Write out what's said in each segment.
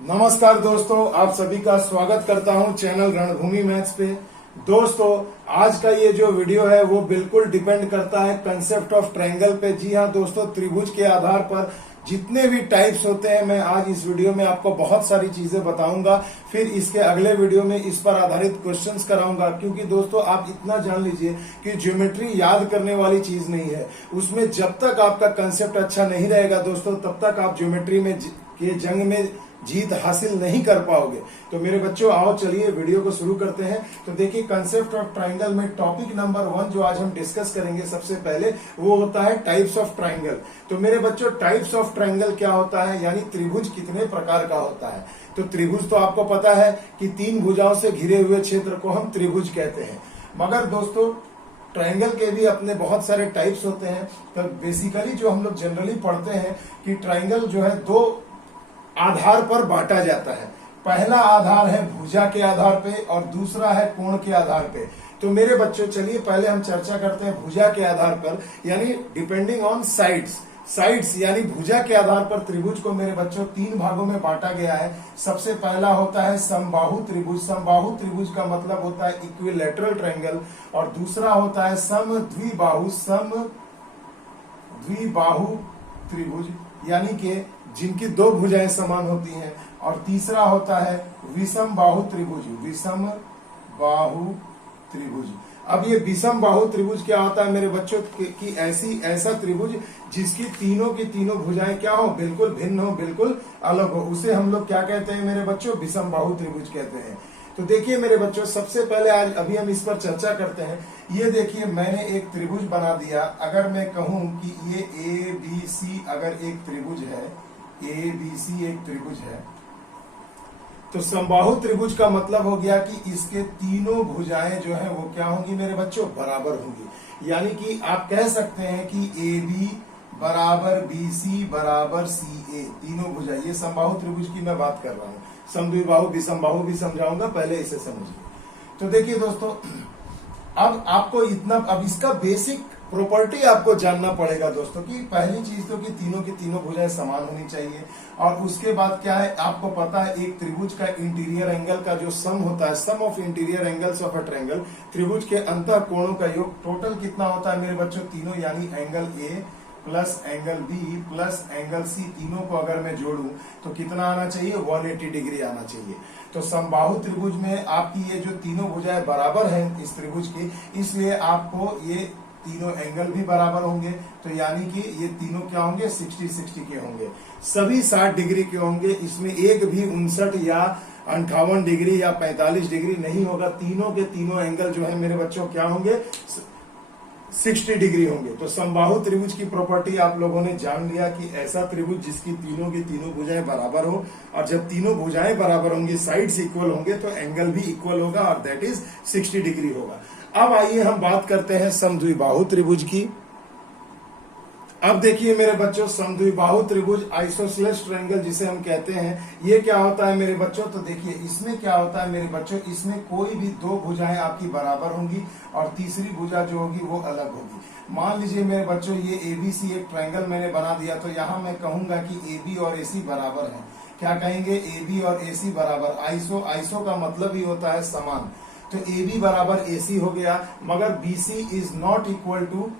नमस्कार दोस्तों, आप सभी का स्वागत करता हूं चैनल रणभूमि मैथ्स पे। दोस्तों, आज का ये जो वीडियो है वो बिल्कुल डिपेंड करता है कंसेप्ट ऑफ ट्रायंगल पे। जी हाँ दोस्तों, त्रिभुज के आधार पर जितने भी टाइप्स होते हैं मैं आज इस वीडियो में आपको बहुत सारी चीजें बताऊंगा। फिर इसके अगले वीडियो में इस पर आधारित क्वेश्चंस कराऊंगा, क्योंकि दोस्तों आप इतना जान लीजिए कि ज्योमेट्री याद करने वाली चीज नहीं है। उसमें जब तक आपका कंसेप्ट अच्छा नहीं रहेगा दोस्तों, तब तक आप ज्योमेट्री में के जंग में जीत हासिल नहीं कर पाओगे। तो मेरे बच्चों आओ चलिए वीडियो को शुरू करते हैं। तो देखिए, कंसेप्ट ऑफ ट्रायंगल में टॉपिक नंबर 1 जो आज हम डिस्कस करेंगे सबसे पहले वो होता है टाइप्स ऑफ ट्रायंगल। तो मेरे बच्चों, टाइप्स ऑफ ट्रायंगल क्या होता है, यानी त्रिभुज कितने प्रकार का होता है। तो त्रिभुज तो आपको पता है कि 3 भुजाओं से घिरे हुए क्षेत्र को हम त्रिभुज कहते हैं। मगर दोस्तों, ट्रायंगल के भी अपने बहुत सारे टाइप्स होते हैं। तो बेसिकली जो हम लोग जनरली पढ़ते हैं कि ट्रायंगल जो है 2 आधार पर बांटा जाता है। पहला आधार है भुजा के आधार पे और दूसरा है कोण के आधार पे। तो मेरे बच्चों चलिए पहले हम चर्चा करते हैं भुजा के आधार पर, यानी डिपेंडिंग ऑन साइड्स यानी भुजा के आधार पर त्रिभुज को मेरे बच्चों 3 भागों में बांटा गया है। सबसे पहला होता है समबाहु त्रिभुज। समबाहु त्रिभुज का मतलब होता है इक्विलैटरल ट्रायंगल। और दूसरा होता है समद्विबाहु त्रिभुज, यानी कि जिनकी 2 भुजाएं समान होती हैं। और तीसरा होता है विषम बाहु त्रिभुज। अब ये विषम बाहु त्रिभुज क्या होता है मेरे बच्चों कि ऐसा त्रिभुज जिसकी तीनों की तीनों भुजाएं क्या हो, बिल्कुल भिन्न हो, बिल्कुल अलग हो, उसे हम लोग क्या कहते हैं मेरे बच्चों, विषम बाहु त्रिभुज कहते हैं। तो देखिए मेरे बच्चों, सबसे पहले आज अभी हम इस पर चर्चा करते हैं। ये देखिए, मैंने एक त्रिभुज बना दिया। अगर मैं कहूं कि ये ABC अगर एक त्रिभुज है, ABC एक त्रिभुज है, तो समबाहु त्रिभुज का मतलब हो गया कि इसके तीनों भुजाएं जो है वो क्या होंगी मेरे बच्चों, बराबर होंगी। यानी कि आप कह सकते हैं कि AB बराबर BC बराबर CA, तीनों भुजा। ये समबाहु त्रिभुज की मैं बात कर रहा हूं। समद्विबाहु विषमबाहु भी समझाऊंगा, पहले इसे समझिए। तो देखिए दोस्तों, अब आपको अब इसका बेसिक प्रॉपर्टी आपको जानना पड़ेगा दोस्तों कि पहली चीज तो कि तीनों की तीनों भुजाएं समान होनी चाहिए। और उसके बाद क्या है, आपको पता है एक त्रिभुज का इंटीरियर एंगल का जो सम होता है, sum of interior angles of a triangle, त्रिभुज के अंतः कोणों का योग टोटल कितना होता है मेरे बच्चों, तीनों, यानी angle A plus angle B plus angle C, तीनों को अगर मैं जोड़ूं तो कितना आना चाहिए, 180 डिग्री आना चाहिए। तो समबाहु त्रिभुज में आपकी ये जो तीनों भुजाएं बराबर हैं इस त्रिभुज की, इसलिए आपको ये तीनों एंगल भी बराबर होंगे। तो यानी कि ये तीनों क्या होंगे, 60-60 के होंगे। सभी 60 डिग्री के होंगे, इसमें एक भी 59 या 58 डिग्री या 45 डिग्री नहीं होगा। तीनों के तीनों एंगल जो है मेरे बच्चों क्या होंगे, 60 डिग्री होंगे। तो समबाहु त्रिभुज की प्रॉपर्टी आप लोगों ने जान लिया कि ऐसा त्रिभुज जिसकी तीनों की तीनों भुजाएं बराबर हो, और जब तीनों भुजाएं बराबर होंगी, साइड्स इक्वल होंगे, तो एंगल भी इक्वल होगा और दैट इज 60 डिग्री होगा। अब आइए हम बात करते हैं समद्विबाहु त्रिभुज की। अब देखिए मेरे बच्चों, समद्विबाहु त्रिभुज आइसोसेलेस ट्रायंगल जिसे हम कहते हैं, ये क्या होता है मेरे बच्चों। तो देखिए इसमें क्या होता है मेरे बच्चों, इसमें कोई भी 2 भुजाएं आपकी बराबर होंगी और तीसरी भुजा जो होगी वो अलग होगी। मान लीजिए मेरे बच्चों, ये ABC एक ट्रायंगल मैंने बना दिया, तो यहाँ मैं कहूंगा कि AB और AC बराबर है। क्या कहेंगे, AB और AC बराबर। आइसो का मतलब ही होता है समान। तो AB बराबर AC हो गया, मगर BC is not equal to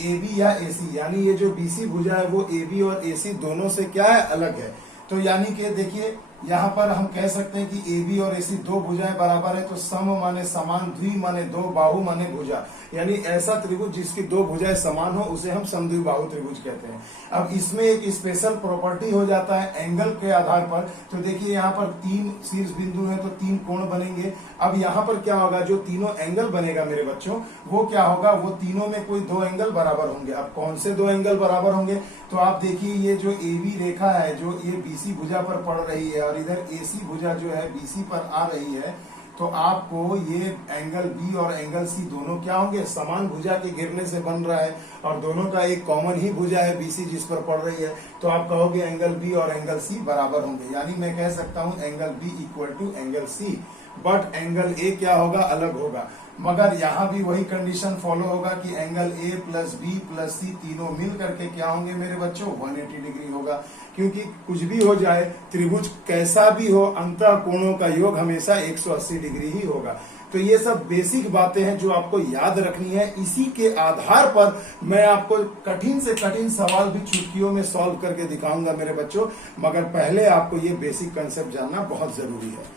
AB या AC, यानी ये जो BC भुजा है वो AB और AC दोनों से क्या है, अलग है। तो यानी कि देखिए यहाँ पर हम कह सकते हैं कि AB और AC 2 भुजाएं बराबर है। तो सम माने समान, द्वि माने 2, बाहु माने भुजा, यानी ऐसा त्रिभुज जिसकी 2 भुजाएं समान हो उसे हम समद्विबाहु त्रिभुज कहते हैं। अब इसमें एक स्पेशल प्रॉपर्टी हो जाता है एंगल के आधार पर। तो देखिए यहाँ पर 3 शीर्ष बिंदु है तो 3 कोण बनेंगे। अब यहाँ पर क्या होगा, जो तीनों एंगल बनेगा मेरे बच्चों, वो क्या होगा, वो तीनों में कोई 2 एंगल बराबर होंगे। अब कौन से 2 एंगल बराबर होंगे, तो आप देखिए ये जो AB रेखा है जो ये BC भुजा पर पड़ रही है और इधर AC भुजा जो है BC पर आ रही है, तो आपको ये एंगल B और एंगल C दोनों क्या होंगे, समान भुजा के गिरने से बन रहा है। और दोनों का एक कॉमन ही भुजा है बीसी जिस पर पड़ रही है, तो आप कहोगे एंगल बी और एंगल सी बराबर होंगे, यानी मैं कह सकता हूं angle B equal to angle C, but angle A क्या होगा, अलग होगा। मगर यहां भी वही कंडीशन फॉलो होगा कि angle A plus B plus C तीनों मिल करके क्या होंगे मेरे बच्चों, 180 डिग्री होगा। क्योंकि कुछ भी हो जाए, त्रिभुज कैसा भी हो, अंतः कोणों का योग हमेशा 180 डिग्री ही होगा। तो ये सब बेसिक बातें हैं जो आपको याद रखनी है। इसी के आधार पर मैं आपको कठिन से कठिन सवाल भी चुटकियों में सॉल्व करके दिखाऊंगा मेरे बच्चों, मगर पहले आपको ये बेसिक कंसेप्ट जानना बहुत जरूरी है।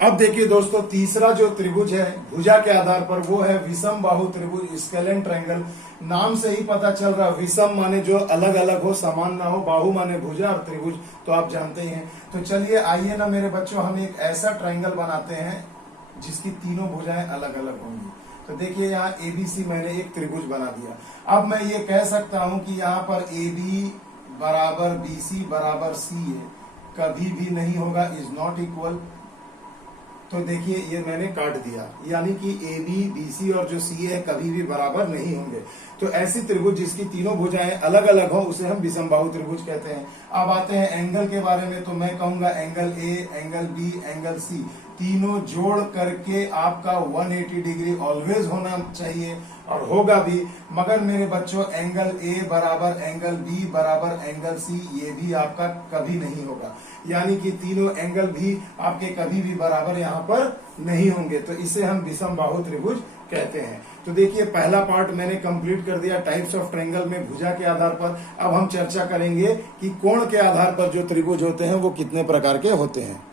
अब देखिए दोस्तों, तीसरा जो त्रिभुज है भुजा के आधार पर, वो है विषम बाहु त्रिभुज, स्केलेन ट्रायंगल। नाम से ही पता चल रहा है, विषम माने जो अलग अलग हो, समान ना हो, बाहु माने भुजा, और त्रिभुज तो आप जानते ही हैं। तो चलिए आइए ना मेरे बच्चों, हम एक ऐसा ट्रायंगल बनाते हैं जिसकी तीनों भुजाएं अलग अलग होंगी। तो देखिए यहाँ एबीसी मैंने एक त्रिभुज बना दिया। अब मैं ये कह सकता हूं कि यहाँ पर AB बराबर BC बराबर C है, कभी भी नहीं होगा, इज नॉट इक्वल। तो देखिए ये मैंने काट दिया, यानी कि AB BC और जो C है कभी भी बराबर नहीं होंगे। तो ऐसी त्रिभुज जिसकी तीनों भुजाएं अलग अलग हो उसे हम विषम बाहु त्रिभुज कहते हैं। अब आते हैं एंगल के बारे में, तो मैं कहूंगा angle A, angle B, angle C तीनों जोड़ करके आपका 180 डिग्री ऑलवेज होना चाहिए, और होगा भी। मगर मेरे बच्चों एंगल A बराबर एंगल B बराबर एंगल C ये भी आपका कभी नहीं होगा, यानी कि तीनों एंगल भी आपके कभी भी बराबर यहाँ पर नहीं होंगे। तो इसे हम विषम बाहु त्रिभुज कहते हैं। तो देखिए पहला पार्ट मैंने कंप्लीट कर दिया टाइप्स ऑफ ट्रायंगल में भुजा के आधार पर। अब हम चर्चा करेंगे कि कोण के आधार पर जो त्रिभुज होते हैं वो कितने प्रकार के होते हैं।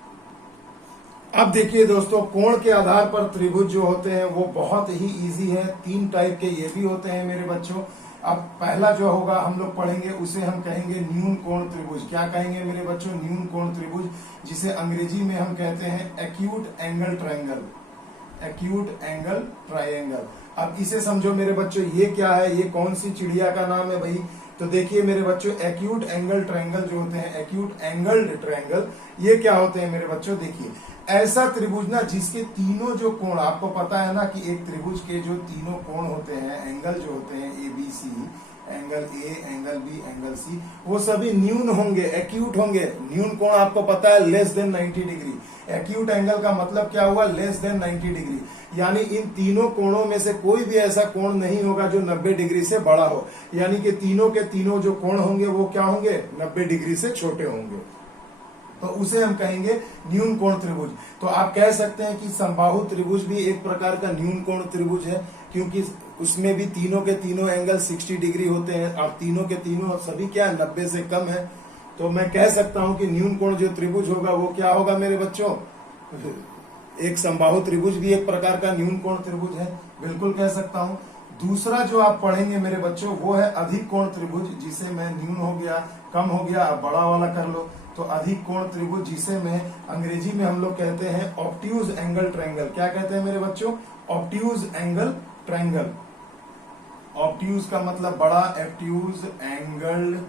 अब देखिए दोस्तों, कोण के आधार पर त्रिभुज जो होते हैं वो बहुत ही इजी है। 3 टाइप के ये भी होते हैं मेरे बच्चों। अब पहला जो होगा हम लोग पढ़ेंगे उसे हम कहेंगे न्यून कोण त्रिभुज। क्या कहेंगे मेरे बच्चों, न्यून कोण त्रिभुज, जिसे अंग्रेजी में हम कहते हैं acute angle triangle, acute angle triangle. अब इसे समझो मेरे बच्चों, ये क्या है, ये कौन सी चिड़िया का नाम है भाई। तो देखिए मेरे बच्चों, एक्यूट एंगल ट्रायंगल जो होते हैं, एक्यूट एंगल्ड ट्रायंगल, ये क्या होते हैं मेरे बच्चों, देखिए ऐसा त्रिभुज ना जिसके तीनों जो कोण, आपको पता है ना कि एक त्रिभुज के जो तीनों कोण होते हैं, एंगल जो होते हैं ABC, angle A, angle B, angle C, वो सभी न्यून होंगे, एक्यूट होंगे। न्यून कोण आपको पता है less than 90 degree. Acute angle का मतलब क्या हुआ, लेस देन 90 डिग्री, यानी इन तीनों कोणों में से कोई भी ऐसा कोण नहीं होगा जो 90 डिग्री से बड़ा हो, यानी कि तीनों के तीनों जो कोण होंगे वो क्या होंगे, 90 डिग्री से छोटे होंगे। तो उसे हम कहेंगे न्यून कोण त्रिभुज। तो आप कह सकते हैं कि समबाहु त्रिभुज भी एक प्रकार का न्यून कोण त्रिभुज है, क्योंकि उसमें भी तीनों के तीनों एंगल 60 डिग्री होते हैं और तीनों के तीनों सभी क्या 90 से कम है। तो मैं कह सकता हूं कि न्यून कोण जो त्रिभुज होगा वो क्या होगा मेरे बच्चों, एक समबाहु त्रिभुज भी एक प्रकार का न्यून कोण त्रिभुज है, बिल्कुल कह सकता हूं। दूसरा जो आप पढ़ेंगे मेरे बच्चों वो है अधिक कोण त्रिभुज, जिसे मैं न्यून हो गया, कम हो गया, अब बड़ा वाला कर लो। तो अधिक कोण त्रिभुज जिसे मैं अंग्रेजी में हम लोग कहते हैं ऑब्ट्यूज एंगल ट्रायंगल। क्या कहते हैं मेरे बच्चों, ऑब्ट्यूज एंगल ट्रायंगल। ऑब्ट्यूज का मतलब बड़ा, ऑब्ट्यूज एंगल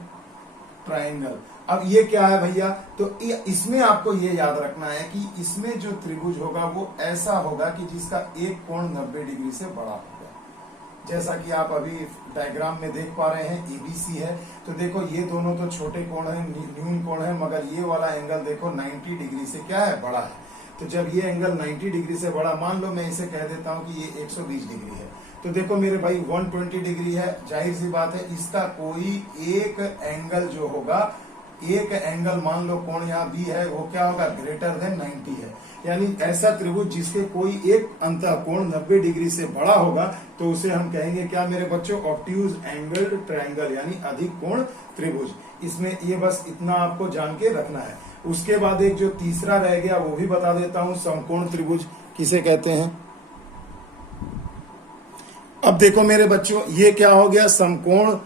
ट्रायंगल। अब ये क्या है भैया, तो इसमें आपको ये याद रखना है कि इसमें जो त्रिभुज होगा वो ऐसा होगा कि जिसका एक कोण 90 डिग्री से बड़ा होगा। जैसा कि आप अभी डायग्राम में देख पा रहे हैं ABC है, तो देखो ये दोनों तो छोटे कोण है, न्यून कोण है, मगर ये वाला एंगल देखो 90 डिग्री से क्या है, बड़ा है। तो जब ये एंगल 90 डिग्री से बड़ा, मान लो मैं इसे कह देता हूं कि ये 120 डिग्री है, तो देखो मेरे भाई 120 डिग्री है, जाहिर सी बात है इसका कोई एक एंगल जो होगा, एक एंगल मान लो कोण यहाँ B है, वो क्या होगा, ग्रेटर देन 90 है। यानी ऐसा त्रिभुज जिसके कोई एक अंतः कोण 90 डिग्री से बड़ा होगा तो उसे हम कहेंगे क्या मेरे बच्चों, ऑब्ट्यूज एंगल ट्रायंगल, यानी अधिक कोण त्रिभुज। इसमें ये बस इतना आपको जान के रखना है। उसके बाद एक जो तीसरा रह गया वो भी बता देता हूं, समकोण त्रिभुज किसे कहते हैं। अब देखो मेरे बच्चों, ये क्या हो गया, समकोण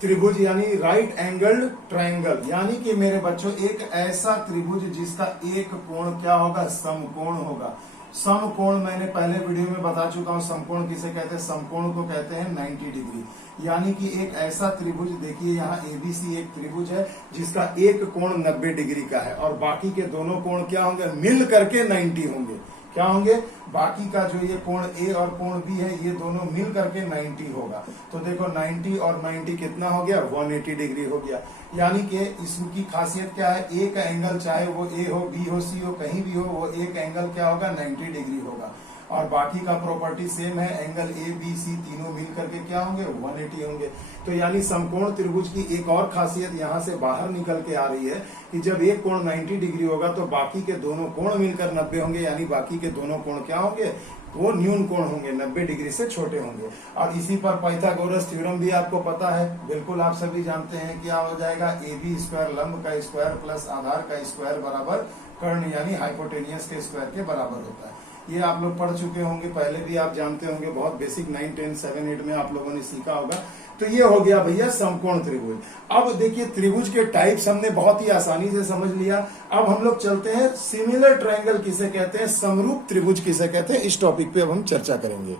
त्रिभुज यानी राइट एंगल्ड ट्रायंगल, यानी कि मेरे बच्चों एक ऐसा त्रिभुज जिसका एक कोण क्या होगा, समकोण होगा। समकोण मैंने पहले वीडियो में बता चुका हूं, समकोण किसे कहते हैं, समकोण को कहते हैं 90 डिग्री। यानी कि एक ऐसा त्रिभुज, देखिए यहाँ ABC एक त्रिभुज है जिसका एक कोण 90 डिग्री का है और बाकी के दोनों कोण क्या होंगे, मिल करके 90 होंगे। क्या होंगे, बाकी का जो ये कोण ए और कोण बी है ये दोनों मिल करके 90 होगा। तो देखो 90 और 90 कितना हो गया, 180 डिग्री हो गया। यानी कि इसकी खासियत क्या है, एक एंगल चाहे वो ए हो, बी हो, सी हो, कहीं भी हो, वो एक एंगल क्या होगा, 90 डिग्री होगा। और बाकी का प्रॉपर्टी सेम है, एंगल ए बी सी तीनों मिल करके क्या होंगे, 180 होंगे। तो यानी समकोण त्रिभुज की एक और खासियत यहाँ से बाहर निकल के आ रही है कि जब एक कोण 90 डिग्री होगा तो बाकी के दोनों कोण मिलकर 90 होंगे, यानी बाकी के दोनों कोण क्या होंगे, वो न्यून कोण होंगे, 90 डिग्री से छोटे होंगे। और इसी पर पाइथागोरस थ्योरम भी आपको पता है, बिल्कुल आप सभी जानते हैं, क्या हो जाएगा, ए बी स्क्वायर लंब का स्क्वायर प्लस आधार का स्क्वायर बराबर कर्ण यानी हाइपोटेनियस के स्क्वायर के बराबर होता है। ये आप लोग पढ़ चुके होंगे, पहले भी आप जानते होंगे, बहुत बेसिक 9, 10, 7, 8 में आप लोगों ने सीखा होगा। तो ये हो गया भैया समकोण त्रिभुज। अब देखिए त्रिभुज के टाइप्स हमने बहुत ही आसानी से समझ लिया। अब हम लोग चलते हैं सिमिलर ट्रायंगल किसे कहते हैं, समरूप त्रिभुज किसे कहते हैं, इस टॉपिक पे अब हम चर्चा करेंगे।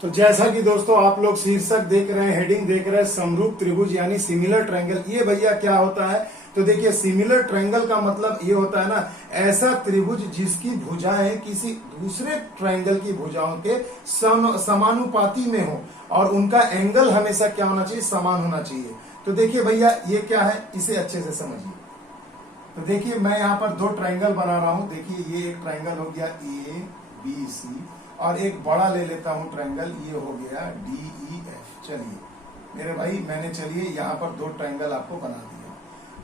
तो जैसा कि दोस्तों आप लोग शीर्षक देख रहे हैं, हेडिंग देख रहे हैं, समरूप त्रिभुज यानी सिमिलर ट्रायंगल, ये भैया क्या होता है, तो देखिए सिमिलर ट्रायंगल का मतलब ये होता है ना, ऐसा त्रिभुज जिसकी भुजाएं किसी दूसरे ट्रायंगल की भुजाओं के समानुपाती में हो और उनका एंगल हमेशा क्या होना चाहिए, समान होना चाहिए। तो देखिए भैया ये क्या है, इसे अच्छे से समझिए। तो देखिए मैं यहाँ पर दो ट्रायंगल बना रहा हूं, देखिए ये एक ट्रायंगल हो गया ए बी सी और एक बड़ा ले लेता हूं ट्रायंगल, ये हो गया डी ई एफ। चलिए मेरे भाई मैंने चलिए यहाँ पर दो ट्रायंगल आपको बना दिया।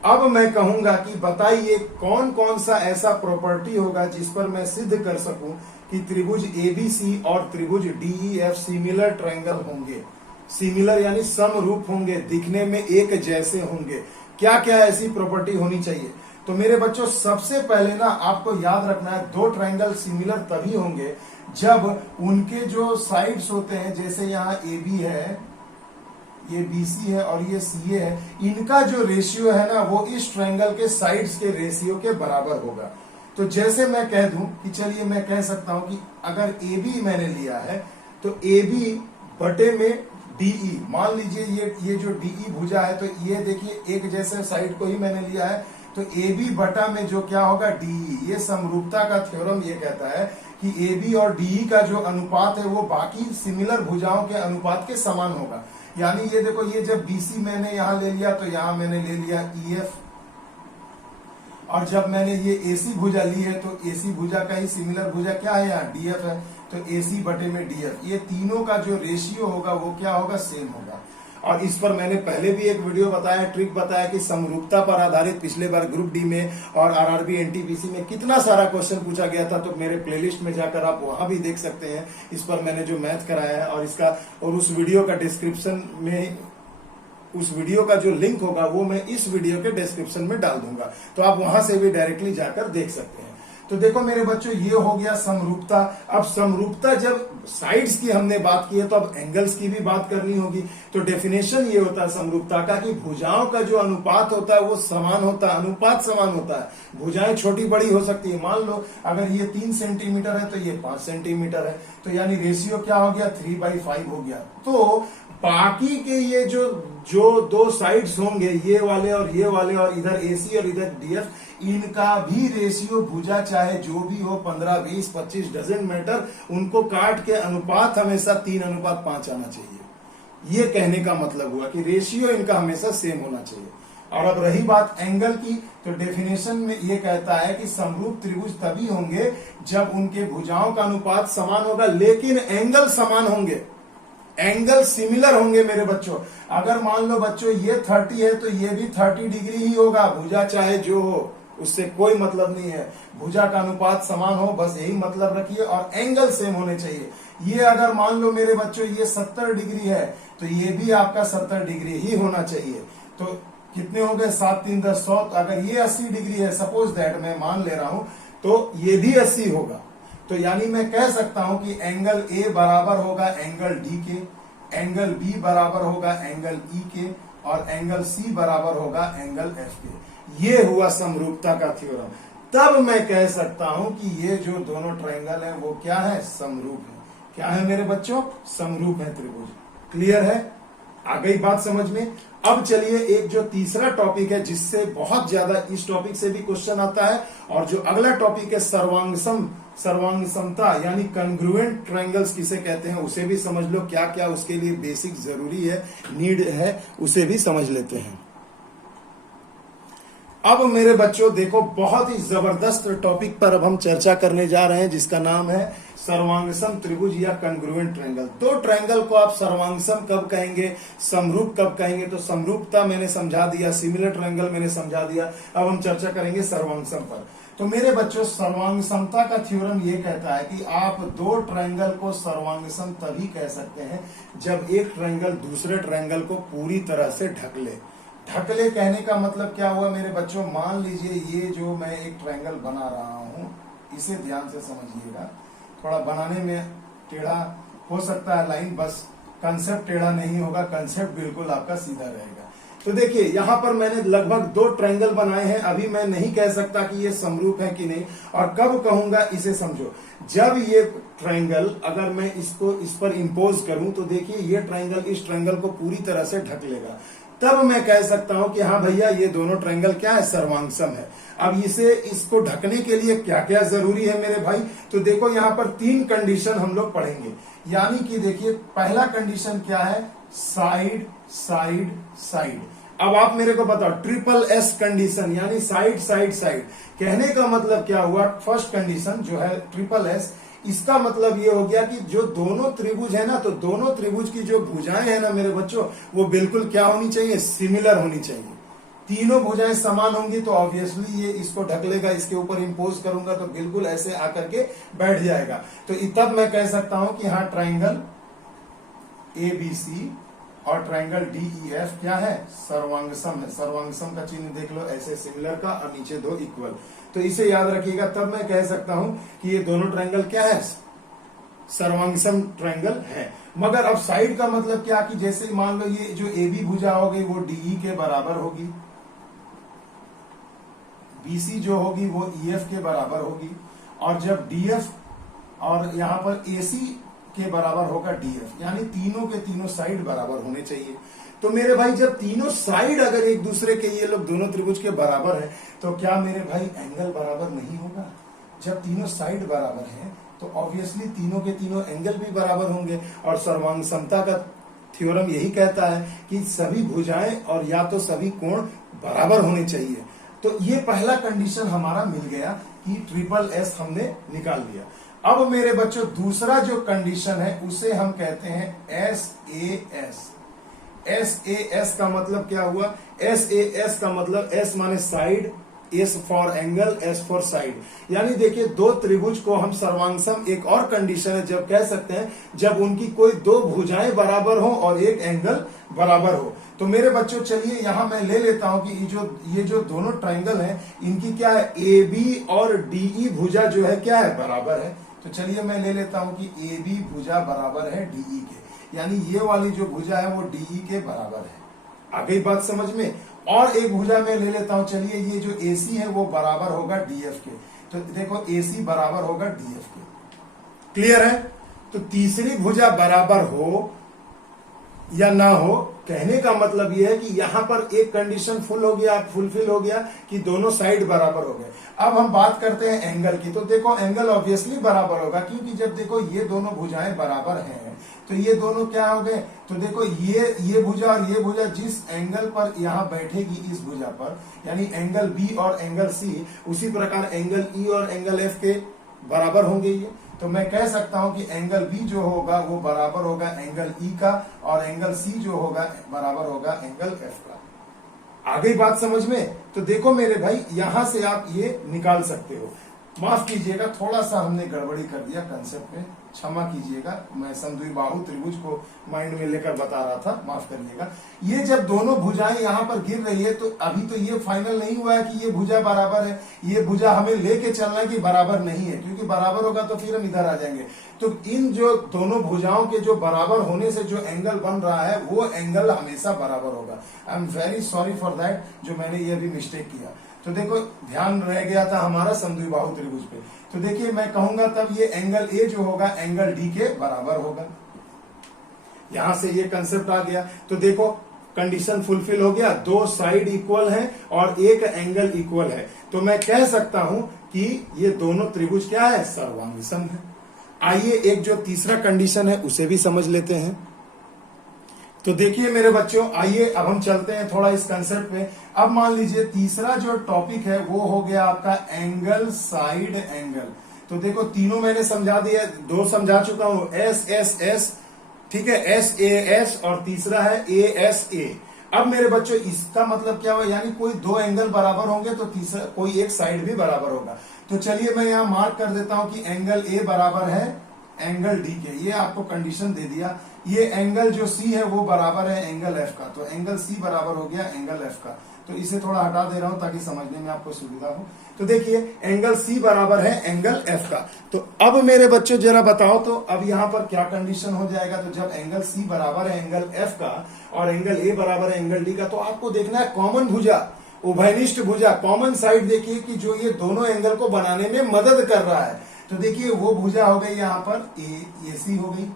अब मैं कहूंगा कि बताइए कौन कौन सा ऐसा प्रॉपर्टी होगा जिस पर मैं सिद्ध कर सकूं कि त्रिभुज एबीसी और त्रिभुज डीईएफ सिमिलर ट्रायंगल होंगे। सिमिलर यानी समरूप होंगे, दिखने में एक जैसे होंगे। क्या क्या ऐसी प्रॉपर्टी होनी चाहिए, तो मेरे बच्चों सबसे पहले ना आपको याद रखना है, दो ट्रायंगल सिमिलर तभी होंगे जब उनके जो साइड्स होते हैं, जैसे यहाँ ए बी है, ये BC है और ये CA है, इनका जो रेशियो है ना वो इस ट्रायंगल के साइड्स के रेशियो के बराबर होगा। तो जैसे मैं कह दूं कि चलिए मैं कह सकता हूं कि अगर AB मैंने लिया है तो AB बटे में DE, मान लीजिए ये जो DE भुजा है, तो ये देखिए एक जैसे साइड को ही मैंने लिया है, तो AB बटा में जो क्या होगा DE। ये समरूपता का थ्योरम ये कहता है कि AB और DE का जो अनुपात है वो बाकी सिमिलर भुजाओं के अनुपात के समान होगा। यानी ये देखो, ये जब BC मैंने यहां ले लिया तो यहां मैंने ले लिया EF, और जब मैंने ये AC भुजा ली है तो AC भुजा का ही सिमिलर भुजा क्या है यहाँ DF है, तो AC बटे में DF। ये तीनों का जो रेशियो होगा वो क्या होगा, सेम होगा। और इस पर मैंने पहले भी एक वीडियो बताया, ट्रिक बताया कि समरूपता पर आधारित पिछले बार ग्रुप डी में और RRB NTPC में कितना सारा क्वेश्चन पूछा गया था। तो मेरे प्लेलिस्ट में जाकर आप वहां भी देख सकते हैं, इस पर मैंने जो मैथ कराया है, और इसका और उस वीडियो का डिस्क्रिप्शन में, उस वीडियो का जो लिंक होगा वो मैं इस वीडियो के डिस्क्रिप्शन में डाल दूंगा, तो आप वहां से भी डायरेक्टली जाकर देख सकते हैं। तो देखो मेरे बच्चों ये हो गया समरूपता। अब समरूपता जब साइड्स की हमने बात की है तो अब एंगल्स की भी बात करनी होगी। तो डेफिनेशन ये होता है समरूपता का कि भुजाओं का जो अनुपात होता है वो समान होता है, अनुपात समान होता है। भुजाएं छोटी बड़ी हो सकती है, मान लो अगर ये 3 सेंटीमीटर है तो ये 5 सेंटीमीटर है, तो यानी रेशियो क्या हो गया, 3/5 हो गया। तो बाकी के ये जो दो साइड्स होंगे, ये वाले और इधर AC और इधर DF, इनका भी रेशियो भुजा चाहे जो भी हो, 15, 20, 25 डजंट मैटर, उनको काट के अनुपात हमेशा 3:5 आना चाहिए। ये कहने का मतलब हुआ कि रेशियो इनका हमेशा सेम होना चाहिए। और अब रही बात एंगल की, तो डेफिनेशन में ये कहता है कि समरूप त्रिभुज तभी होंगे जब उनके भुजाओं का अनुपात समान होगा लेकिन एंगल समान होंगे, एंगल सिमिलर होंगे मेरे बच्चों। अगर मान लो बच्चों ये 30 है तो ये भी 30 डिग्री ही होगा, भुजा चाहे जो हो, उससे कोई मतलब नहीं है। भुजा का अनुपात समान हो, बस यही मतलब रखिए, और एंगल सेम होने चाहिए। ये अगर मान लो मेरे बच्चों ये 70 डिग्री है तो ये भी आपका 70 डिग्री ही होना चाहिए। तो कितने हो गए, 7, 3, 10, 100। अगर ये 80 डिग्री है, सपोज दैट मैं मान ले रहा हूं, तो ये भी 80 होगा। तो यानी मैं कह सकता हूं कि एंगल A बराबर होगा एंगल D के, एंगल B बराबर होगा एंगल E के, और एंगल C बराबर होगा एंगल F के। ये हुआ समरूपता का थ्योरम। तब मैं कह सकता हूं कि ये जो दोनों ट्रायंगल हैं वो क्या है, समरूप है। क्या है मेरे बच्चों, समरूप है त्रिभुज। क्लियर है। आ गई बात समझ में। अब चलिए एक जो तीसरा टॉपिक है जिससे बहुत ज्यादा, इस टॉपिक से भी क्वेश्चन आता है, और जो अगला टॉपिक है सर्वांग समता यानी कॉन्ग्रुएंट ट्रायंगल्स किसे कहते हैं, उसे भी समझ लो। क्या क्या उसके लिए बेसिक जरूरी है, नीड है, उसे भी समझ लेते हैं। अब मेरे बच्चों देखो, बहुत ही जबरदस्त टॉपिक पर अब हम चर्चा करने जा रहे हैं जिसका नाम है सर्वांगसम त्रिभुज या कॉन्ग्रुएंट ट्रायंगल। दो ट्रायंगल को आप सर्वांगसम कब कहेंगे, समरूप कब कहेंगे? तो समरूपता मैंने समझा दिया, सिमिलर ट्रायंगल मैंने समझा दिया। अब हम चर्चा करेंगे सर्वांगसम पर। तो मेरे बच्चों, सर्वांगसमता का थ्योरम ये कहता है कि आप दो ट्रायंगल को सर्वांगसम तभी कह सकते हैं जब एक ट्रायंगल दूसरे ट्रायंगल को पूरी तरह से ढक ले। ढकले कहने का मतलब क्या हुआ मेरे बच्चों? मान लीजिए ये जो मैं एक ट्रायंगल बना रहा हूं, इसे ध्यान से समझिएगा। थोड़ा बनाने में टेढ़ा हो सकता है लाइन, बस कंसेप्ट टेढ़ा नहीं होगा, कंसेप्ट बिल्कुल आपका सीधा रहेगा। तो देखिए यहां पर मैंने लगभग दो ट्रायंगल बनाए हैं। अभी मैं नहीं कह सकता कि ये समरूप है कि नहीं, और कब कहूंगा इसे समझो। जब ये ट्रायंगल, अगर मैं इसको इस पर इंपोज करूं तो देखिए ये ट्रायंगल इस ट्रायंगल को पूरी तरह से ढक लेगा, तब मैं कह सकता हूं कि हाँ भैया ये दोनों ट्रायंगल क्या है, सर्वांगसम है। अब इसको ढकने के लिए क्या क्या जरूरी है मेरे भाई? तो देखो यहां पर तीन कंडीशन हम लोग पढ़ेंगे। यानी कि देखिए पहला कंडीशन क्या है, साइड साइड साइड। अब आप मेरे को बताओ, ट्रिपल एस कंडीशन यानी साइड साइड साइड। कहने का मतलब क्या हुआ, फर्स्ट कंडीशन जो है ट्रिपल एस, इसका मतलब ये हो गया कि जो दोनों त्रिभुज है ना, तो दोनों त्रिभुज की जो भुजाएं है ना मेरे बच्चों, वो बिल्कुल क्या होनी चाहिए, सिमिलर होनी चाहिए। तीनों भुजाएं समान होंगी तो ऑब्वियसली ये इसको ढक लेगा। इसके ऊपर इंपोज करूंगा तो बिल्कुल ऐसे आकर के बैठ जाएगा। तो तब मैं कह सकता हूं कि हाँ ट्राइंगल ABC और ट्राइंगल DEF क्या है, सर्वांगसम है। सर्वांगसम का चिन्ह देख लो, ऐसे सिमिलर का और नीचे दो इक्वल। तो इसे याद रखिएगा, तब मैं कह सकता हूं कि ये दोनों ट्रायंगल क्या है, सर्वांगसम ट्रायंगल है। मगर अब साइड का मतलब क्या, कि जैसे मान लो ये जो AB भुजा हो गई वो DE के बराबर होगी, BC जो होगी वो EF के बराबर होगी, और जब DF और यहां पर AC के बराबर होगा DF, यानी तीनों के तीनों साइड बराबर होने चाहिए। तो मेरे भाई जब तीनों साइड अगर एक दूसरे के, ये लोग दोनों त्रिभुज के बराबर है, तो क्या मेरे भाई एंगल बराबर नहीं होगा? जब तीनों साइड बराबर हैं तो ऑब्वियसली तीनों के तीनों एंगल भी बराबर होंगे। और सर्वांगसमता का थ्योरम यही कहता है कि सभी भुजाएं और या तो सभी कोण बराबर होने चाहिए। तो ये पहला कंडीशन हमारा मिल गया कि ट्रिपल एस हमने निकाल लिया। अब मेरे बच्चों दूसरा जो कंडीशन है उसे हम कहते हैं SAS। SAS का मतलब क्या हुआ, SAS का मतलब S माने side, S for angle, S for side. यानी देखिए दो त्रिभुज को हम सर्वांगसम, एक और कंडीशन है जब कह सकते हैं जब उनकी कोई दो भुजाएं बराबर हो और एक एंगल बराबर हो। तो मेरे बच्चों चलिए यहां मैं ले लेता हूं कि ये जो दोनों ट्रायंगल हैं इनकी क्या है, AB और DE भुजा जो है क्या है, बराबर है। तो चलिए मैं ले लेता हूं कि AB भुजा बराबर है DE के, यानी ये वाली जो भुजा है वो DE के बराबर है। आ गई बात समझ में? और एक भुजा में ले लेता हूं, चलिए ये जो AC है वो बराबर होगा DF के। तो देखो AC बराबर होगा DF के। क्लियर है? तो तीसरी भुजा बराबर हो या ना हो, कहने का मतलब यह है कि यहां पर एक कंडीशन फुलफिल हो गया कि दोनों साइड बराबर हो गए। अब हम बात करते हैं एंगल की। तो देखो एंगल ऑब्वियसली बराबर होगा, क्योंकि जब देखो ये दोनों भुजाएं बराबर हैं तो ये दोनों क्या हो गए, तो देखो ये भुजा और ये भुजा जिस एंगल पर यहां बैठेगी इस भुजा पर, यानी एंगल B और एंगल C, उसी प्रकार एंगल E और एंगल F के बराबर होंगे ये। तो मैं कह सकता हूं कि एंगल B जो होगा वो बराबर होगा एंगल E का, और एंगल C जो होगा बराबर होगा एंगल F का। आ गई बात समझ में? तो देखो मेरे भाई यहां से आप ये निकाल सकते हो। माफ कीजिएगा, थोड़ा सा हमने गड़बड़ी कर दिया कंसेप्ट में, क्षमा कीजिएगा। मैं समद्विबाहु त्रिभुज को माइंड में लेकर बता रहा था, माफ करिएगा। ये जब दोनों भुजाएं यहाँ पर गिर रही है तो अभी तो ये फाइनल नहीं हुआ है कि ये भुजा बराबर है। ये भुजा हमें लेके चलना कि बराबर नहीं है, क्योंकि बराबर होगा तो फिर हम इधर आ जाएंगे। तो इन जो दोनों भुजाओं के जो बराबर होने से जो एंगल बन रहा है वो एंगल हमेशा बराबर होगा। I am very sorry for that, जो मैंने ये भी मिस्टेक किया। तो देखो ध्यान रह गया था हमारा समद्विबाहु त्रिभुज पे। तो देखिए मैं कहूंगा तब ये एंगल A जो होगा एंगल D के बराबर होगा। यहां से ये कंसेप्ट आ गया। तो देखो कंडीशन फुलफिल हो गया, दो साइड इक्वल हैं और एक एंगल इक्वल है, तो मैं कह सकता हूं कि ये दोनों त्रिभुज क्या है, सर्वांग सम है। आइए एक जो तीसरा कंडीशन है उसे भी समझ लेते हैं। तो देखिए मेरे बच्चों, आइए अब हम चलते हैं थोड़ा इस कंसेप्ट पे। अब मान लीजिए तीसरा जो टॉपिक है वो हो गया आपका एंगल साइड एंगल। तो देखो तीनों मैंने समझा दिया, दो समझा चुका हूं, एस एस एस, ठीक है, एस ए एस, और तीसरा है ए एस ए। अब मेरे बच्चों इसका मतलब क्या हुआ, यानी कोई दो एंगल बराबर होंगे तो तीसरा कोई एक साइड भी बराबर होगा। तो चलिए मैं यहां मार्क कर देता हूं कि एंगल ए बराबर है एंगल डी के, ये आपको कंडीशन दे दिया। ये एंगल जो सी है वो बराबर है एंगल एफ का, तो एंगल सी बराबर हो गया एंगल एफ का। तो इसे थोड़ा हटा दे रहा हूं ताकि समझने में आपको सुविधा हो। तो देखिए एंगल सी बराबर है एंगल एफ का। तो अब मेरे बच्चों जरा बताओ, तो अब यहां पर क्या कंडीशन हो जाएगा, तो जब एंगल सी बराबर है एंगल एफ का और एंगल ए बराबर है एंगल डी का, तो आपको देखना है कॉमन भुजा, उभयनिष्ठ भुजा, कॉमन साइड देखिए कि जो ये दोनों एंगल को बनाने में मदद कर रहा है। तो देखिए वो भुजा हो गई यहाँ पर ए सी हो गई।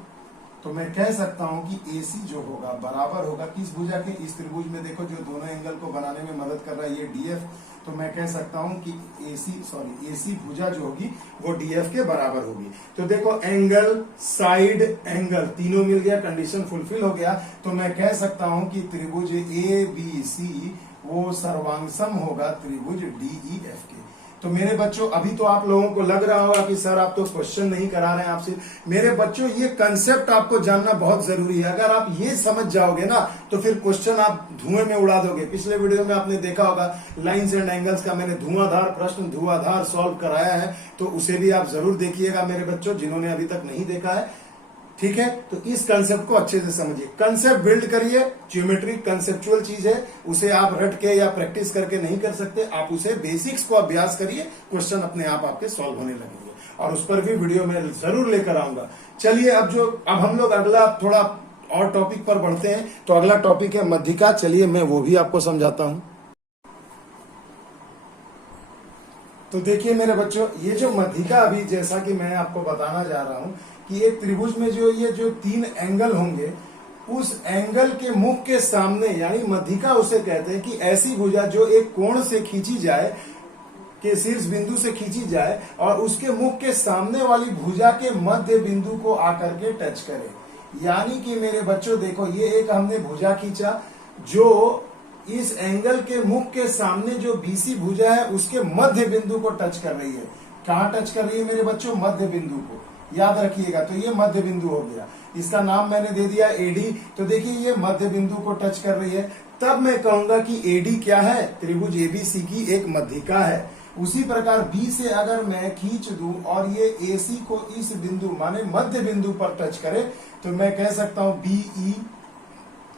तो मैं कह सकता हूं कि AC जो होगा बराबर होगा किस भुजा के, इस त्रिभुज में देखो जो दोनों एंगल को बनाने में मदद कर रहा है ये DF। तो मैं कह सकता हूं कि AC भुजा जो होगी वो DF के बराबर होगी। तो देखो एंगल साइड एंगल तीनों मिल गया, कंडीशन फुलफिल हो गया। तो मैं कह सकता हूं कि त्रिभुज ABC वो सर्वांगसम होगा त्रिभुज DEF के। तो मेरे बच्चों अभी तो आप लोगों को लग रहा होगा कि सर आप तो क्वेश्चन नहीं करा रहे हैं आपसे। मेरे बच्चों ये कंसेप्ट आपको जानना बहुत जरूरी है। अगर आप ये समझ जाओगे ना तो फिर क्वेश्चन आप धुएं में उड़ा दोगे। पिछले वीडियो में आपने देखा होगा लाइंस एंड एंगल्स का मैंने धुआंधार प्रश्न धुआंधार सॉल्व कराया है, तो उसे भी आप जरूर देखिएगा मेरे बच्चों जिन्होंने अभी तक नहीं देखा है, ठीक है। तो इस कंसेप्ट को अच्छे से समझिए, कंसेप्ट बिल्ड करिए। ज्योमेट्री कंसेप्चुअल चीज है, उसे आप रट के या प्रैक्टिस करके नहीं कर सकते। आप उसे बेसिक्स को अभ्यास करिए, क्वेश्चन अपने आप आपके सॉल्व होने लगेंगे, और उस पर भी वीडियो में जरूर लेकर आऊंगा। चलिए अब हम लोग अगला थोड़ा और टॉपिक पर बढ़ते हैं। तो अगला टॉपिक है मध्यिका। चलिए मैं वो भी आपको समझाता हूं। तो देखिए मेरे बच्चों, ये जो मध्यिका अभी जैसा कि मैं आपको बताना जा रहा हूं कि एक त्रिभुज में जो तीन एंगल होंगे, उस एंगल के मुख के सामने यानी मध्यिका उसे कहते हैं कि ऐसी भुजा जो एक कोण से खींची जाए, के शीर्ष बिंदु से खींची जाए और उसके मुख के सामने वाली भुजा के मध्य बिंदु को आकर के टच करे। यानी कि मेरे बच्चों देखो, ये एक हमने भुजा खींचा जो इस एंगल के मुख के सामने जो BC भुजा है उसके मध्य बिंदु को टच कर रही है। कहाँ टच कर रही है मेरे बच्चों, मध्य बिंदु को, याद रखिएगा। तो ये मध्य बिंदु हो गया, इसका नाम मैंने दे दिया AD। तो देखिए ये मध्य बिंदु को टच कर रही है, तब मैं कहूंगा कि AD क्या है, त्रिभुज ABC की एक मध्यिका है। उसी प्रकार B से अगर मैं खींच दूं और ये AC को इस बिंदु माने मध्य बिंदु पर टच करे, तो मैं कह सकता हूं BE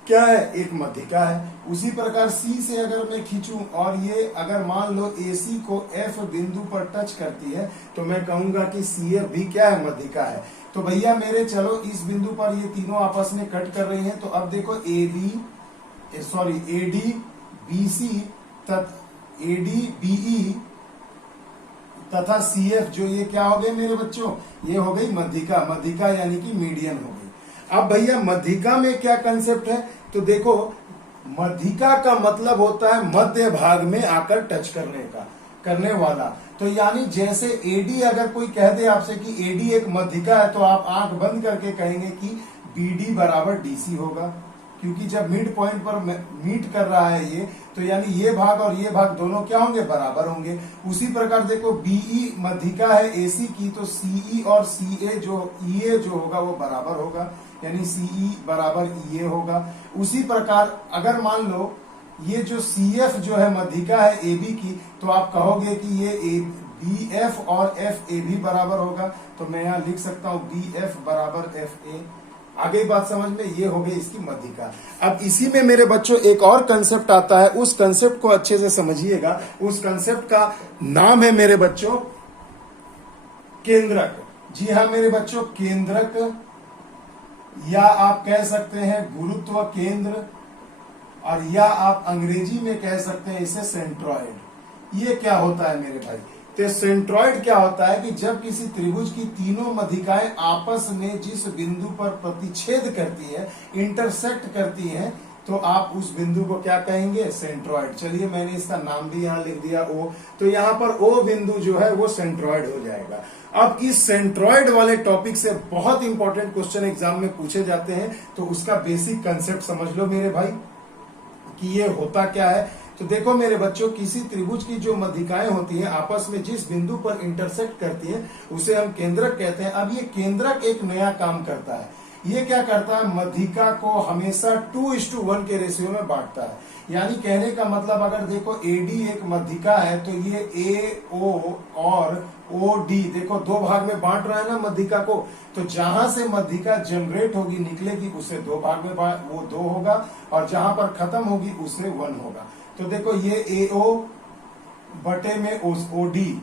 क्या है, एक मध्यिका है। उसी प्रकार C से अगर मैं खींचूं और ये अगर मान लो AC को F बिंदु पर टच करती है, तो मैं कहूंगा कि CF भी क्या है, मध्यिका है। तो भैया मेरे चलो इस बिंदु पर ये तीनों आपस में कट कर रही हैं। तो अब देखो AD BC AD BE तथा CF जो ये क्या हो गए मेरे बच्चों, ये हो गई मध्यिका। मध्यिका यानी कि मीडियन हो गई। अब भैया मध्यिका में क्या कंसेप्ट है, तो देखो मध्यिका का मतलब होता है मध्य भाग में आकर टच करने वाला। तो यानी जैसे AD अगर कोई कह दे आपसे कि AD एक मध्यिका है, तो आप आंख बंद करके कहेंगे कि BD बराबर DC होगा, क्योंकि जब मिड पॉइंट पर मीट कर रहा है ये, तो यानी ये भाग और ये भाग दोनों क्या होंगे, बराबर होंगे। उसी प्रकार देखो BE मध्यिका है AC की, तो CE और CA जो EA जो होगा वो बराबर होगा, यानी CE बराबर EA होगा। उसी प्रकार अगर मान लो ये जो CF जो है मध्यिका है AB की, तो आप कहोगे कि ये BF और FA भी बराबर होगा। तो मैं यहाँ लिख सकता हूँ BF बराबर FA। आगे बात समझ में, ये हो गई इसकी मध्यिका। अब इसी में मेरे बच्चों एक और कंसेप्ट आता है, उस कंसेप्ट को अच्छे से समझिएगा। उस कंसेप्ट का नाम है मेरे बच्चों केंद्रक। जी हाँ मेरे बच्चों, केंद्रक, या आप कह सकते हैं गुरुत्व केंद्र, और या आप अंग्रेजी में कह सकते हैं इसे सेंट्रॉइड। ये क्या होता है मेरे भाई, तो सेंट्रॉइड क्या होता है कि जब किसी त्रिभुज की तीनों मध्यिकाएं आपस में जिस बिंदु पर प्रतिच्छेद करती है, इंटरसेक्ट करती हैं, तो आप उस बिंदु को क्या कहेंगे? सेंट्रॉइड। चलिए मैंने इसका नाम भी यहां लिख दिया ओ, तो यहां पर ओ बिंदु जो है वो सेंट्रॉइड हो जाएगा। अब इस सेंट्रॉइड वाले टॉपिक से बहुत इंपॉर्टेंट क्वेश्चन एग्जाम में पूछे जाते हैं, तो उसका बेसिक कंसेप्ट समझ लो मेरे भाई कि ये होता क्या है। तो देखो मेरे बच्चों, किसी त्रिभुज की जो मध्यिकाएं होती हैं आपस में जिस बिंदु पर इंटरसेक्ट करती हैं उसे हम केंद्रक कहते हैं। अब ये केंद्रक एक नया काम करता है। ये क्या करता है? मध्यिका को हमेशा 2:1 के रेशियो में बांटता है। यानी कहने का मतलब, अगर देखो एडी एक मध्यिका है तो ये ए ओ और ओ डी देखो दो भाग में बांट रहा है ना मध्यिका को। तो जहां से मध्यिका जनरेट होगी, निकलेगी, उसे दो भाग में वो 2 होगा, और जहां पर खत्म होगी उसे 1 होगा। तो देखो ये ए ओ बटे में ओ डी,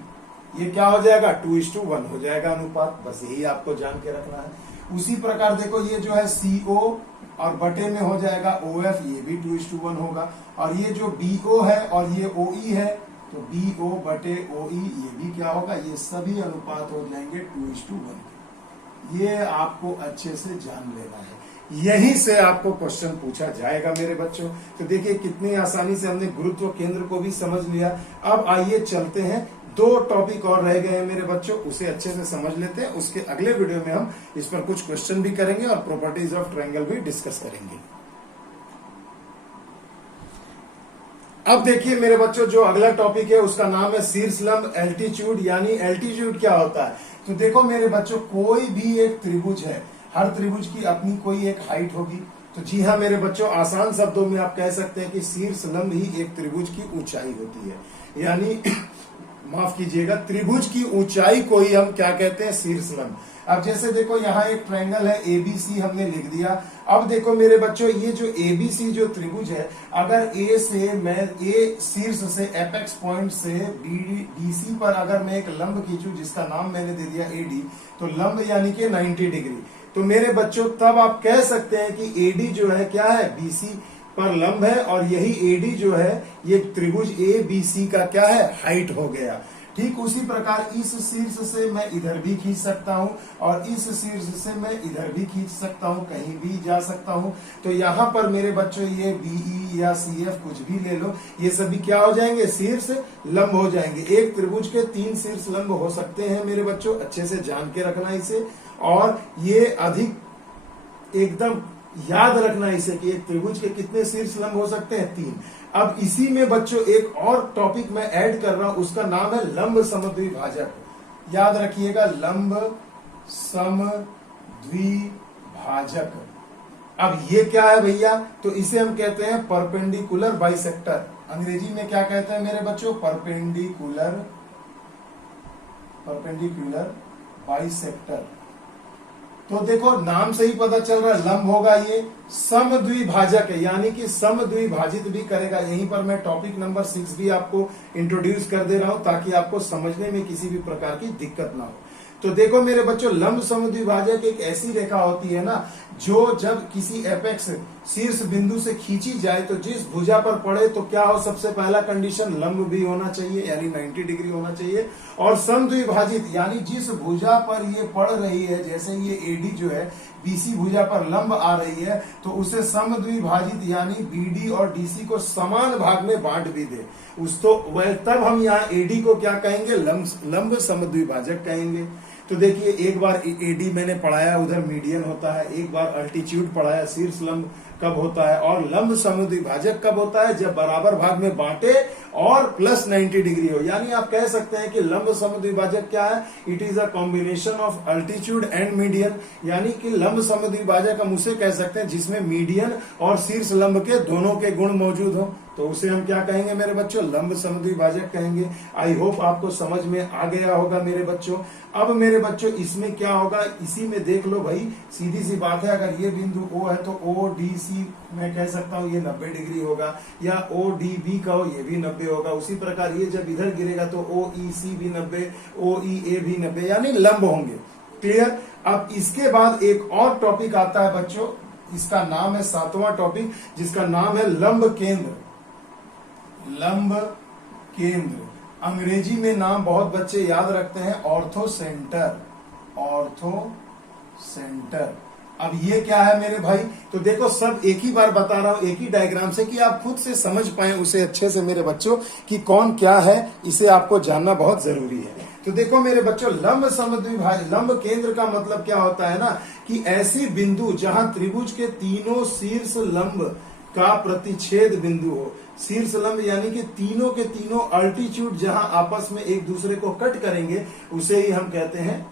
ये क्या हो जाएगा? 2:1 हो जाएगा अनुपात। बस यही आपको जान के रखना है। उसी प्रकार देखो ये जो है CO और बटे में हो जाएगा OF, ये भी 2:1 होगा। और ये जो BO है और ये OE है, तो BO बटे OE ये भी क्या होगा? ये सभी अनुपात हो जाएंगे 2:1। ये आपको अच्छे से जान लेना है, यहीं से आपको क्वेश्चन पूछा जाएगा मेरे बच्चों। तो देखिए कितनी आसानी से हमने गुरुत्व केंद्र को भी समझ लिया। अब आइए चलते हैं, 2 टॉपिक और रह गए हैं मेरे बच्चों, उसे अच्छे से समझ लेते हैं। उसके अगले वीडियो में हम इस पर कुछ क्वेश्चन भी करेंगे और प्रॉपर्टीज ऑफ ट्रायंगल भी डिस्कस करेंगे। अब देखिए मेरे बच्चों, जो अगला टॉपिक है उसका नाम है शीर्ष लंब एल्टीट्यूड। यानी एल्टीट्यूड क्या होता है? तो देखो मेरे बच्चों, कोई भी एक त्रिभुज है, हर त्रिभुज की अपनी कोई एक हाइट होगी। तो जी हाँ मेरे बच्चों, आसान शब्दों में आप कह सकते हैं कि शीर्ष लंब ही एक त्रिभुज की ऊंचाई होती है। यानी माफ कीजिएगा, त्रिभुज की ऊंचाई को ही हम क्या कहते हैं? शीर्ष लंब। अब जैसे देखो यहाँ एक ट्रायंगल है ABC, हमने लिख दिया। अब देखो मेरे बच्चों, ये जो ABC जो त्रिभुज है, अगर A से मैं शीर्ष से एपेक्स पॉइंट से BC पर अगर मैं एक लंब खींचूं जिसका नाम मैंने दे दिया AD, तो लंब यानी कि 90 डिग्री। तो मेरे बच्चों तब आप कह सकते हैं कि AD जो है क्या है? BC पर लंब है, और यही AD जो है ये त्रिभुज ABC का क्या है? हाइट हो गया। ठीक उसी प्रकार इस शीर्ष से मैं इधर भी खींच सकता हूं, और इस शीर्ष से मैं इधर भी खींच सकता हूं, कहीं भी जा सकता हूं। तो यहां पर मेरे बच्चों ये BE या CF कुछ भी ले लो, ये सभी क्या हो जाएंगे? शीर्ष लंब हो जाएंगे। एक त्रिभुज के 3 शीर्ष लंब हो सकते हैं मेरे बच्चों, अच्छे से जान के रखना इसे। और ये अधिक एकदम याद रखना इसे कि एक त्रिभुज के कितने शीर्ष लंब हो सकते हैं? 3। अब इसी में बच्चों एक और टॉपिक मैं ऐड कर रहा हूं, उसका नाम है लंब समद्विभाजक। याद रखिएगा, लंब समद्विभाजक। अब ये क्या है भैया? तो इसे हम कहते हैं परपेंडिकुलर बाइसेक्टर। अंग्रेजी में क्या कहते हैं मेरे बच्चों? Perpendicular bisector. तो देखो नाम से ही पता चल रहा है, लंब होगा, ये समद्विभाजक है, यानी कि समद्विभाजित भी करेगा। यहीं पर मैं टॉपिक नंबर 6 भी आपको इंट्रोड्यूस कर दे रहा हूं, ताकि आपको समझने में किसी भी प्रकार की दिक्कत ना हो। तो देखो मेरे बच्चों, लंब समद्विभाजक एक ऐसी रेखा होती है ना, जो जब किसी एपेक्स शीर्ष बिंदु से खींची जाए तो जिस भुजा पर पड़े, तो क्या हो? सबसे पहला कंडीशन, लंब भी होना चाहिए, यानी 90 डिग्री होना चाहिए। और समद्विभाजित, यानी जिस भुजा पर ये पड़ रही है, जैसे ये AD जो है BC भुजा पर लंब आ रही है, तो उसे समद्विभाजित यानी BD और DC को समान भाग में बांट भी दे उस, तो वह तब हम यहाँ AD को क्या कहेंगे? लंब समद्विभाजक कहेंगे। तो देखिए, एक बार AD मैंने पढ़ाया, उधर मीडियन होता है, एक बार अल्टीट्यूड पढ़ाया, शीर्ष लंब कब होता है, और लंब समद्विभाजक कब होता है? जब बराबर भाग में बांटे और प्लस 90 डिग्री हो। यानी आप कह सकते हैं कि लंब समद्विभाजक क्या है? It is a combination of altitude and median. यानी कि लंब समद्विभाजक हम उसे कह सकते हैं जिसमें मीडियन और शीर्ष लंब के दोनों के गुण मौजूद हो, तो उसे हम क्या कहेंगे मेरे बच्चों? लंब समद्विभाजक कहेंगे। आई होप आपको समझ में आ गया होगा मेरे बच्चों। अब मेरे बच्चों इसमें क्या होगा? इसी में देख लो भाई, सीधी सी बात है, अगर ये बिंदु O है तो ODC मैं कह सकता हूं ये 90 डिग्री होगा, या ODB का हो ये भी 90 होगा। उसी प्रकार ये जब इधर गिरेगा तो OEC भी 90, OEA भी 90, यानी लंब होंगे। क्लियर? अब इसके बाद एक और टॉपिक आता है बच्चों, इसका नाम है 7वां टॉपिक, जिसका नाम है लंब केंद्र। लंब केंद्र। अंग्रेजी में नाम बहुत बच्चे याद रखते हैं, ऑर्थो सेंटर, ऑर्थो सेंटर। अब ये क्या है मेरे भाई, तो देखो सब एक ही बार बता रहा हूं, एक ही डायग्राम से, कि आप खुद से समझ पाए उसे अच्छे से मेरे बच्चों, कि कौन क्या है, इसे आपको जानना बहुत जरूरी है। तो देखो मेरे बच्चों, लंब समद्विभाजक, लंब केंद्र का मतलब क्या होता है ना, कि ऐसी बिंदु जहां त्रिभुज के तीनों शीर्ष लंब का प्रतिच्छेद बिंदु हो। शीर्ष लंब यानी कि तीनों के तीनों अल्टीट्यूड जहां आपस में एक दूसरे को कट करेंगे, उसे ही हम कहते हैं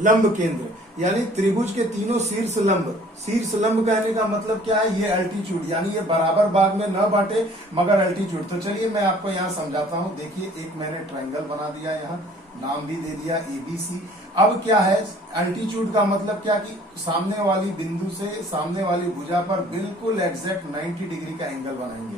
लंब केंद्र। यानी त्रिभुज के तीनों शीर्ष लंब कहने का मतलब क्या है, ये अल्टीट्यूड, यानी ये बराबर भाग में न बांटे मगर अल्टीट्यूड। तो चलिए मैं आपको यहाँ समझाता हूँ। देखिए एक मैंने ट्रायंगल बना दिया, यहाँ नाम भी दे दिया ABC। अब क्या है अल्टीट्यूड का मतलब, क्या कि सामने वाली बिंदु से सामने वाली भुजा पर बिल्कुल एग्जैक्ट 90 डिग्री का एंगल बनाएंगे।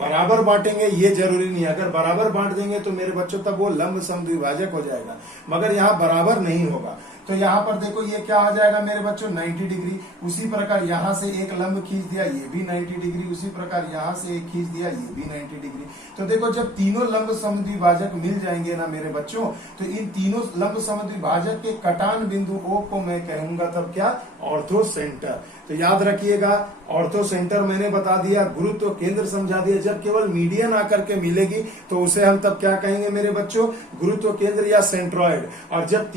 बराबर बांटेंगे ये जरूरी नहीं है, अगर बराबर बांट देंगे तो मेरे बच्चों तब वो लंब समद्विभाजक हो जाएगा, मगर यहाँ बराबर नहीं होगा। तो यहाँ पर देखो ये क्या हो जाएगा मेरे बच्चों, 90 डिग्री। उसी प्रकार यहाँ से एक लंब खींच दिया, ये भी 90 डिग्री। उसी प्रकार यहाँ से एक खींच दिया, ये भी 90 डिग्री। तो देखो जब तीनों लंब समद्विभाजक मिल जाएंगे ना मेरे बच्चों, तो इन तीनों लंब समद्विभाजक के कटान बिंदु O को मैं कहूंगा तब क्या, ऑर्थो सेंटर। तो याद रखिएगा, ऑर्थो सेंटर मैंने बता दिया, गुरुत्व केंद्र समझा दिया। जब केवल मीडियन आकर के मिलेगी तो उसे हम तब क्या कहेंगे मेरे बच्चों, गुरुत्व केंद्र या सेंट्रॉइड। और जब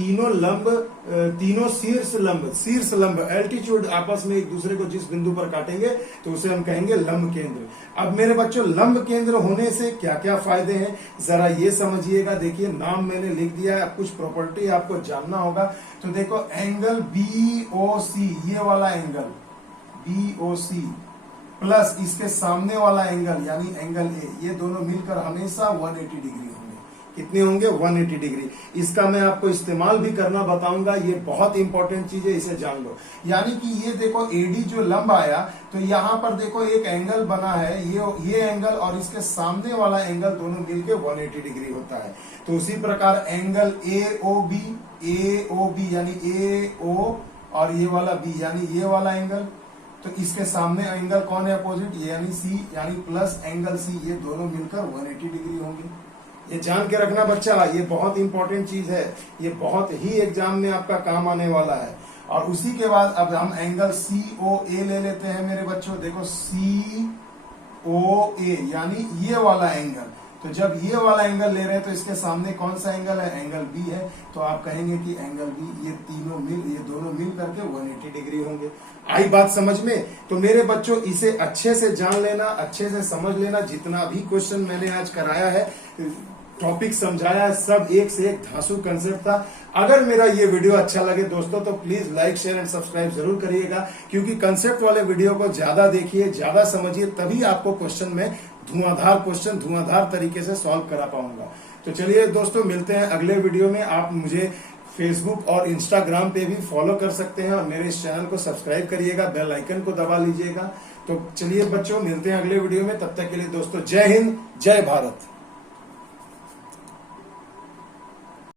तीनों शीर्ष लंब एल्टीट्यूड आपस में एक दूसरे को जिस बिंदु पर काटेंगे तो उसे हम कहेंगे लंब केंद्र। अब मेरे बच्चों लंब केंद्र होने से क्या क्या फायदे हैं जरा ये समझिएगा। देखिए नाम मैंने लिख दिया है, अब कुछ प्रॉपर्टी आपको जानना होगा। तो देखो एंगल BOC, ये वाला एंगल BOC प्लस इसके सामने वाला एंगल यानी एंगल A, ये दोनों मिलकर हमेशा 180 डिग्री होंगे। कितने होंगे, 180 डिग्री। इसका मैं आपको इस्तेमाल भी करना बताऊंगा, ये बहुत इंपॉर्टेंट चीज है, इसे जान लो। यानी कि ये देखो AD जो लंब आया, तो यहाँ पर देखो एक एंगल बना है, ये एंगल और इसके सामने वाला एंगल दोनों मिलके 180 डिग्री होता है। तो उसी प्रकार एंगल AOB यानी AO और ये वाला B यानी ये वाला एंगल, तो इसके सामने एंगल कौन है अपोजिट, यानी C यानी प्लस एंगल C, ये दोनों मिलकर 180 डिग्री होंगे। ये जान के रखना बच्चा, ये बहुत इंपॉर्टेंट चीज है, ये बहुत ही एग्जाम में आपका काम आने वाला है। और उसी के बाद अब हम एंगल COA ले लेते हैं मेरे बच्चों। देखो COA यानी ये वाला एंगल, तो जब ये वाला एंगल ले रहे हैं तो इसके सामने कौन सा एंगल है, एंगल B है। तो आप कहेंगे कि एंगल B, ये दोनों मिल करके 180 डिग्री होंगे। आई बात समझ में? तो मेरे बच्चों इसे अच्छे से जान लेना, अच्छे से समझ लेना। जितना भी क्वेश्चन मैंने आज कराया है, टॉपिक समझाया है, सब एक से एक धांसू कंसेप्ट था। अगर मेरा ये वीडियो अच्छा लगे दोस्तों तो please like share and subscribe जरूर करिएगा, क्योंकि कंसेप्ट वाले वीडियो को ज्यादा देखिए, ज्यादा समझिए, तभी आपको क्वेश्चन में धुआंधार तरीके से सॉल्व करा पाऊंगा। तो चलिए दोस्तों मिलते हैं अगले वीडियो में। आप मुझे फेसबुक और इंस्टाग्राम पे भी फॉलो कर सकते हैं और मेरे इस चैनल को सब्सक्राइब करिएगा, बेल आइकन को दबा लीजिएगा। तो चलिए बच्चों मिलते हैं अगले वीडियो में, तब तक के लिए दोस्तों जय हिंद, जय भारत।